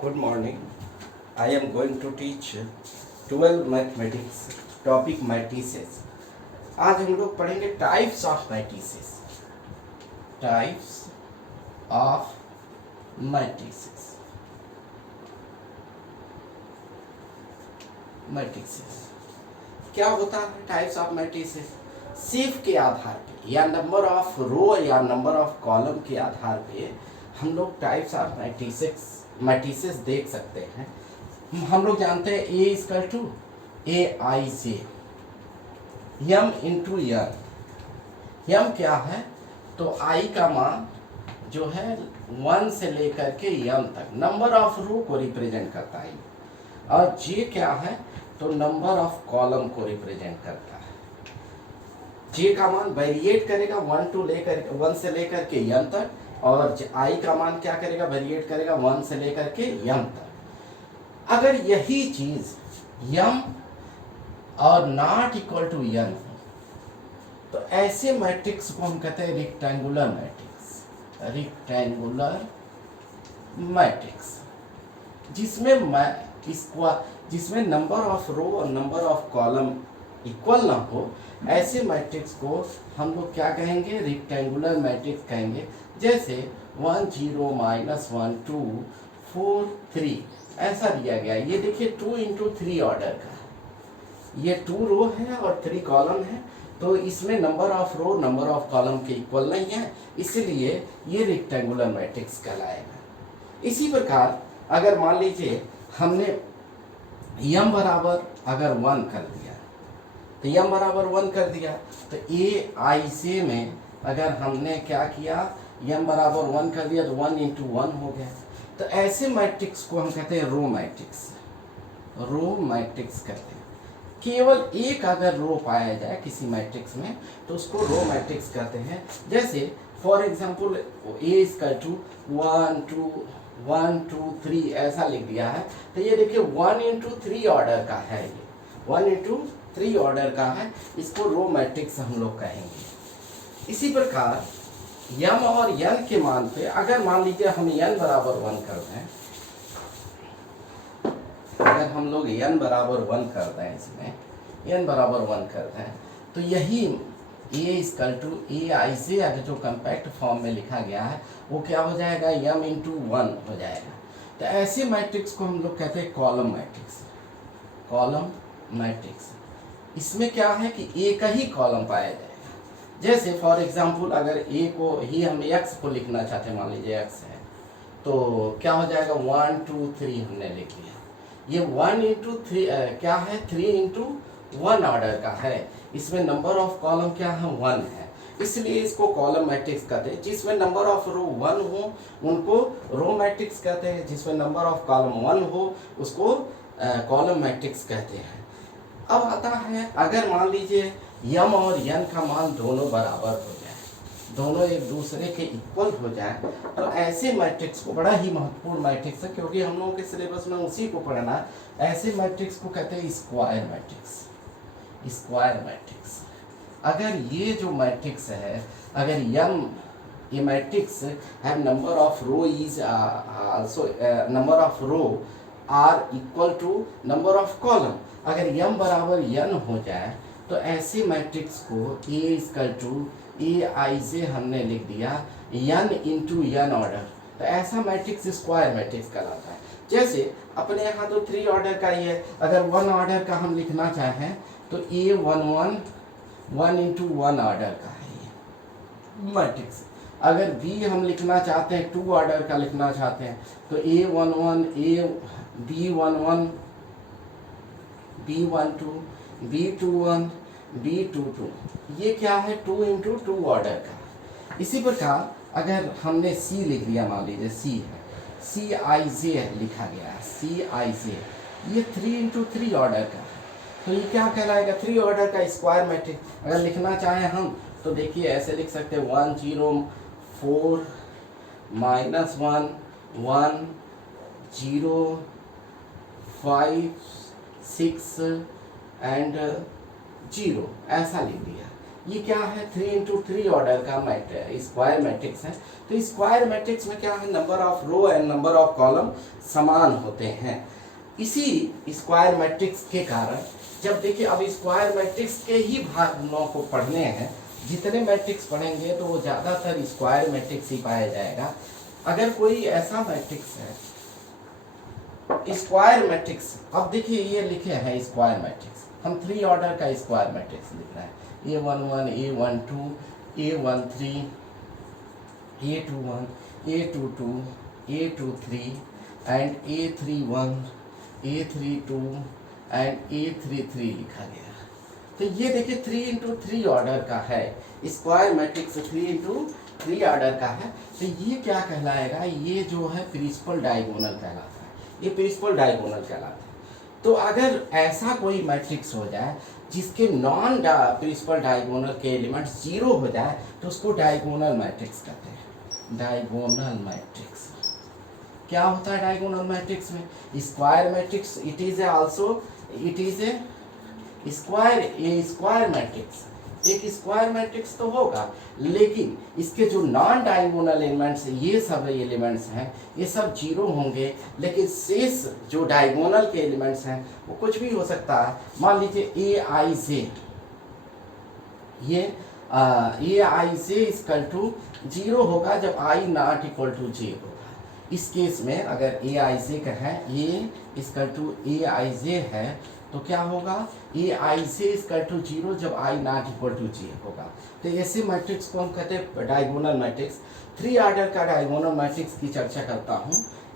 Good morning. I am going to teach 12 mathematics topic matrices. आज हम लोग पढ़ेंगे types of matrices. Types of matrices. Matrices क्या होता है? टाइप्स ऑफ मैट्रिसेस सिर्फ के आधार पे या नंबर ऑफ रो या नंबर ऑफ कॉलम के आधार पे हम लोग टाइप्स ऑफ मैट्रिसेस देख सकते हैं. हम लोग जानते हैं A equal to A I J M into N. M क्या है? तो आई का मान जो है 1 से लेकर के यम तक नंबर ऑफ रो को रिप्रेजेंट करता है. और जे क्या है? तो नंबर ऑफ कॉलम को रिप्रेजेंट करता है. जे का मान वेरिएट करेगा 1 से लेकर के यम तक, और आई का मान क्या करेगा? वेरिएट करेगा 1 से लेकर के यम तक. अगर यही चीज यम और नॉट इक्वल टू यन हो तो ऐसे मैट्रिक्स को हम कहते हैं रेक्टेंगुलर मैट्रिक्स. रेक्टेंगुलर मैट्रिक्स जिसमें नंबर ऑफ रो और नंबर ऑफ कॉलम इक्वल ना हो, ऐसे मैट्रिक्स को हम लोग क्या कहेंगे? रेक्टेंगुलर मैट्रिक्स कहेंगे. जैसे 1 0 -1 2 4 3 ऐसा दिया गया. ये देखिए 2 इंटू 3 ऑर्डर का. ये 2 रो है और 3 कॉलम है, तो इसमें number of row number of column के इक्वल नहीं है, इसलिए ये रेक्टेंगुलर मैट्रिक्स कहलाएगा. इसी प्रकार अगर मान लीजिए हमने यम बराबर अगर 1 कर दिया, तो यम बराबर 1 कर दिया, तो ए आई से में अगर हमने क्या किया? यम बराबर 1 कर दिया तो 1 इंटू 1 हो गया. तो ऐसे मैट्रिक्स को हम कहते हैं रो मैट्रिक्स. रो मैट्रिक्स कहते हैं. केवल एक अगर रो पाया जाए किसी मैट्रिक्स में तो उसको रो मैट्रिक्स कहते हैं. जैसे for example A equal to 1 2 1 2 3 ऐसा लिख दिया है, तो ये देखिए 1 इंटू 3 ऑर्डर का है. ये 1 इंटू 3 ऑर्डर का है, इसको रो मैट्रिक्स हम लोग कहेंगे. इसी प्रकार यम और यन के मान पे अगर मान लीजिए हम यन बराबर 1 कर दें, अगर हम लोग n बराबर 1 कर दें, इसमें n बराबर 1 कर दें, तो यही a इक्वल टू ए आई से अगर जो कम्पैक्ट फॉर्म में लिखा गया है वो क्या हो जाएगा? m इंटू 1 हो जाएगा. तो ऐसे मैट्रिक्स को हम लोग कहते हैं कॉलम मैट्रिक्स. कॉलम मैट्रिक्स इसमें क्या है कि एक ही कॉलम पाया जाएगा. जैसे फॉर एग्जांपल अगर a को ही हम x को लिखना चाहते हैं, मान लीजिए x है, तो क्या हो जाएगा? 1 2 3 हमने लिख लिया. ये 1 इंटू 3 क्या है? 3 इंटू 1 ऑर्डर का है. इसमें नंबर ऑफ कॉलम क्या है? 1 है, इसलिए इसको कॉलम मैट्रिक्स कहते हैं. जिसमें नंबर ऑफ रो 1 हो उनको रो मैट्रिक्स कहते हैं. जिसमें नंबर ऑफ कॉलम 1 हो उसको कॉलम मैट्रिक्स कहते हैं. अब आता है अगर मान लीजिए यम और यन का मान दोनों बराबर हो जाए, दोनों एक दूसरे के इक्वल हो जाए, तो ऐसे मैट्रिक्स को, बड़ा ही महत्वपूर्ण मैट्रिक्स है क्योंकि हम लोगों के सिलेबस में उसी को पढ़ना है, ऐसे मैट्रिक्स को कहते हैं स्क्वायर मैट्रिक्स. स्क्वायर मैट्रिक्स अगर ये जो मैट्रिक्स है, अगर यम ये matrix have number of row is also number of row are equal to number of column, अगर यम बराबर यन हो जाए तो ऐसे मैट्रिक्स को ए इक्वल टू ए आई से हमने लिख दिया यन इंटू यन ऑर्डर, तो ऐसा मैट्रिक्स स्क्वायर मैट्रिक्स कहलाता है. जैसे अपने यहाँ तो 3 ऑर्डर का ही है, अगर 1 ऑर्डर का हम लिखना चाहें तो ए 1 इंटू 1 ऑर्डर का है ये मैट्रिक्स. अगर बी हम लिखना चाहते हैं, 2 ऑर्डर का लिखना चाहते हैं, तो A 1 A B 1 B 1 B 2 B 2 ये क्या है? 2 इंटू 2 ऑर्डर का. इसी प्रकार अगर हमने सी लिख लिया, मान लीजिए सी है, सी आई जे लिखा गया है, सी आई जे, ये 3 इंटू 3 ऑर्डर का है, तो ये क्या कहलाएगा? 3 ऑर्डर का स्क्वायर मैट्रिक्स. अगर लिखना चाहें हम तो देखिए ऐसे लिख सकते हैं 1 0 4 -1 1 0 5 6 एंड 0 ऐसा लिख दिया. ये क्या है 3×3 ऑर्डर का स्क्वायर मैट्रिक्स है। तो स्क्वायर मैट्रिक्स में क्या है, number of row and number of column समान होते हैं। इसी स्क्वायर मैट्रिक्स के कारण जब देखिए अब स्क्वायर मैट्रिक्स के ही भागों को पढ़ने हैं, जितने मैट्रिक्स पढ़ेंगे तो वो ज़्यादातर स्क्वायर मैट्रिक्स ही पाया जाएगा। अगर कोई ऐसा मैट्रिक्स है स्क्वायर मैट्रिक्स, अब देखिए ये लिखे हैं स्क्वायर मैट्रिक्स, हम 3 ऑर्डर का स्क्वायर मैट्रिक्स लिख रहे हैं, A11 A12 A13 A21 A22 A23 and A31 A32 and A33 लिखा गया। तो ये देखिए 3×3 ऑर्डर का है स्क्वायर मैट्रिक्स, 3×3 ऑर्डर का है। तो ये क्या कहलाएगा, ये जो है प्रिंसिपल डायगोनल कहलाता है, ये प्रिंसिपल डायगोनल कहलाता है। तो अगर ऐसा कोई मैट्रिक्स हो जाए जिसके नॉन प्रिंसिपल डायगोनल के एलिमेंट्स 0 हो जाए तो उसको डायगोनल मैट्रिक्स कहते हैं। डायगोनल मैट्रिक्स क्या होता है डायगोनल मैट्रिक्स में, square matrix it is a square matrix, एक स्क्वायर मैट्रिक्स तो होगा, लेकिन इसके जो नॉन डायगोनल एलिमेंट्स ये सब एलिमेंट्स हैं ये सब 0 होंगे, लेकिन शेष जो डायगोनल के एलिमेंट्स हैं वो कुछ भी हो सकता है। मान लीजिए ए आई जे इक्वल टू 0 होगा जब आई नॉट इक्वल टू जे होगा। इस केस में अगर ए आई जे का है, ए इक्वल टू ए आई जे है तो क्या होगा, ए आई जे इक्वल टू 0 जब आई नॉट इक्वल टू जे होगा। तो ऐसे मैट्रिक्स को हम कहते हैं डायगोनल मैट्रिक्स। 3 ऑर्डर का डायगोनल मैट्रिक्स की चर्चा करता हूँ।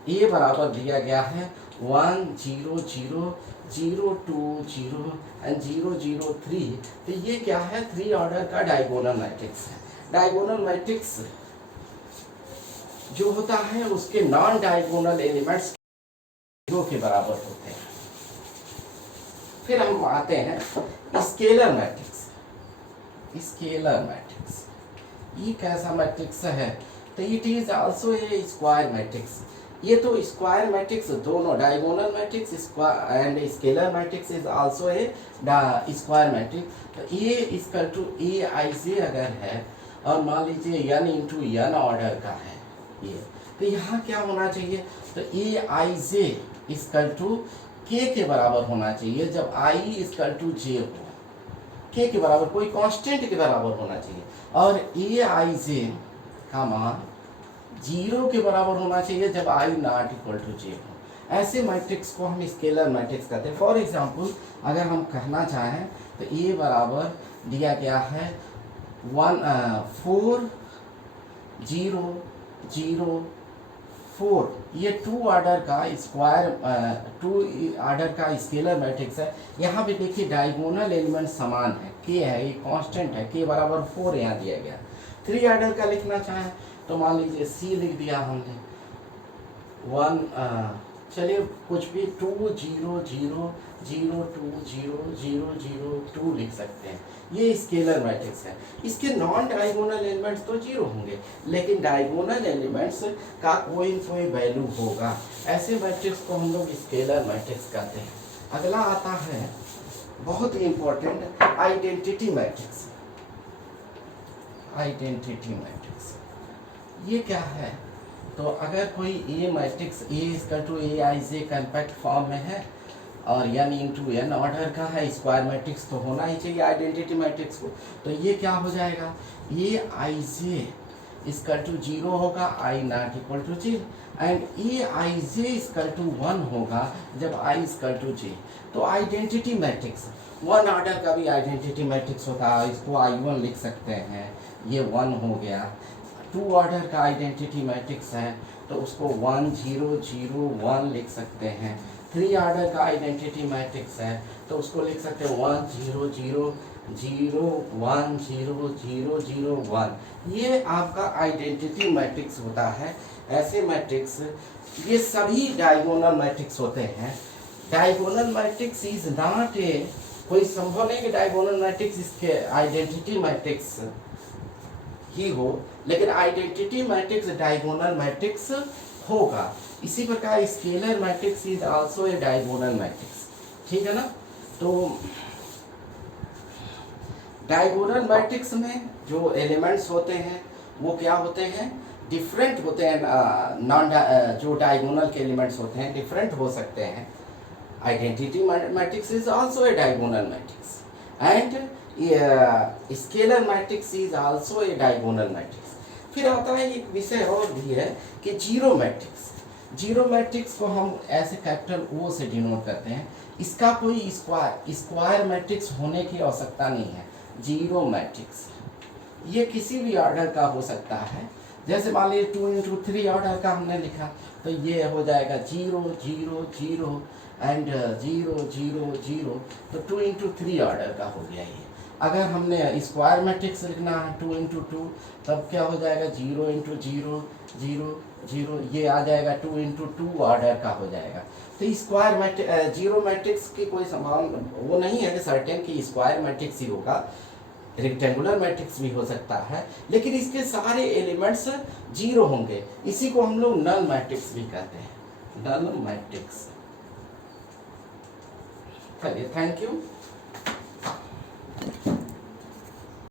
ए बराबर दिया गया है 1 0 0 0 2 0 एंड 0 0 3। तो ये क्या है 3 ऑर्डर का डायगोनल मैट्रिक्स है। डायगोनल मैट्रिक्स जो होता है उसके नॉन डायगोनल एलिमेंट्स 0 के बराबर होते हैं। फिर हम आते हैं स्केलर मैट्रिक्स। स्केलर मैट्रिक्स ये कैसा मैट्रिक्स है, तो it is also a square matrix. ये तो स्क्वायर मैट्रिक्स दोनों diagonal matrix and scalar matrix is also a square matrix. तो ए इक्वल टू ए आई जे अगर है और मान लीजिए n इंटू n ऑर्डर का है ये, तो यहाँ क्या होना चाहिए, तो ए आई जे इक्वल टू के बराबर होना चाहिए जब i इक्वल टू जे हो, के बराबर कोई कांस्टेंट के बराबर होना चाहिए, और ए आई जे का मान 0 के बराबर होना चाहिए जब i नॉट इक्वल टू जे हो। ऐसे मैट्रिक्स को हम स्केलर मैट्रिक्स कहते हैं। फॉर एग्जांपल अगर हम कहना चाहें तो ए बराबर दिया गया है 4 0 0 4, ये 2 ऑर्डर का स्क्वायर 2 ऑर्डर का स्केलर मैट्रिक्स है। यहाँ पे देखिए डायगोनल एलिमेंट समान है, के है ये कांस्टेंट है, के बराबर 4 यहाँ दिया गया। 3 ऑर्डर का लिखना चाहें तो मान लीजिए सी लिख दिया हमने 1 चलिए कुछ भी 2 0 0 0 2 0 0 0 2 लिख सकते हैं। ये स्केलर मैट्रिक्स है। इसके नॉन डायगोनल एलिमेंट्स तो 0 होंगे, लेकिन डायगोनल एलिमेंट्स का कोई वैल्यू होगा। ऐसे मैट्रिक्स को हम लोग स्केलर मैट्रिक्स कहते हैं। अगला आता है बहुत ही important identity matrix. Identity matrix ये क्या है, तो अगर कोई A matrix A equal to A I J compact form में है और n इंटू n ऑर्डर का है, स्क्वायर मैट्रिक्स तो होना ही चाहिए आइडेंटिटी मैट्रिक्स को। तो ये क्या हो जाएगा, ए आई जे इक्वल टू 0 होगा I not equal to J, and A I J equal to 1 होगा जब आई इक्वल टू जे। तो आइडेंटिटी मैट्रिक्स 1 ऑर्डर का भी आइडेंटिटी मैट्रिक्स होता है, इसको I1 लिख सकते हैं, ये 1 हो गया। 2 ऑर्डर का आइडेंटिटी मैट्रिक्स है तो उसको 1 0 0 1 लिख सकते हैं। 3 ऑर्डर का आइडेंटिटी मैट्रिक्स है तो उसको लिख सकते हैं 1 0 0 0 1 0 0 0 1। ये आपका आइडेंटिटी मैट्रिक्स होता है। ऐसे मैट्रिक्स ये सभी डायगोनल मैट्रिक्स होते हैं। Diagonal matrix is not a, कोई संभव नहीं कि डायगोनल मैट्रिक्स इसके आइडेंटिटी मैट्रिक्स ही हो, लेकिन आइडेंटिटी मैट्रिक्स डायगोनल मैट्रिक्स होगा। इसी प्रकार scalar matrix is also a diagonal matrix, ठीक है ना। तो डायगोनल मैट्रिक्स में जो एलिमेंट्स होते हैं वो क्या होते हैं, डिफरेंट होते हैं। नॉन जो डायगोनल के एलिमेंट्स होते हैं डिफरेंट हो सकते हैं। Identity matrix is also a diagonal matrix and scalar matrix is also a diagonal matrix. फिर आता है एक विषय और भी है कि जीरो मैट्रिक्स। जीरो मैट्रिक्स को हम ऐसे कैपिटल ओ से डिनोट करते हैं। इसका कोई स्क्वायर मैट्रिक्स होने की आवश्यकता नहीं है। जीरो मैट्रिक्स ये किसी भी ऑर्डर का हो सकता है। जैसे मान लीजिए 2 इंटू 3 ऑर्डर का हमने लिखा तो ये हो जाएगा 0 0 0 एंड 0 0 0, तो 2 इंटू 3 ऑर्डर का हो गया ये। अगर हमने स्क्वायर मैट्रिक्स लिखना है 2 इंटू 2, तब क्या हो जाएगा 0 इंटू 0 0 0, ये आ जाएगा 2 इंटू 2 ऑर्डर का हो जाएगा। तो स्क्वायर मैट्रिक्स जीरो मैट्रिक्स की कोई संभावना वो नहीं है कि सर्टेन कि स्क्वायर मैट्रिक्स ही होगा, रेक्टेंगुलर मैट्रिक्स भी हो सकता है, लेकिन इसके सारे एलिमेंट्स जीरो होंगे। इसी को हम लोग नल मैट्रिक्स भी कहते हैं, नल मैट्रिक्स। चलिए, थैंक यू।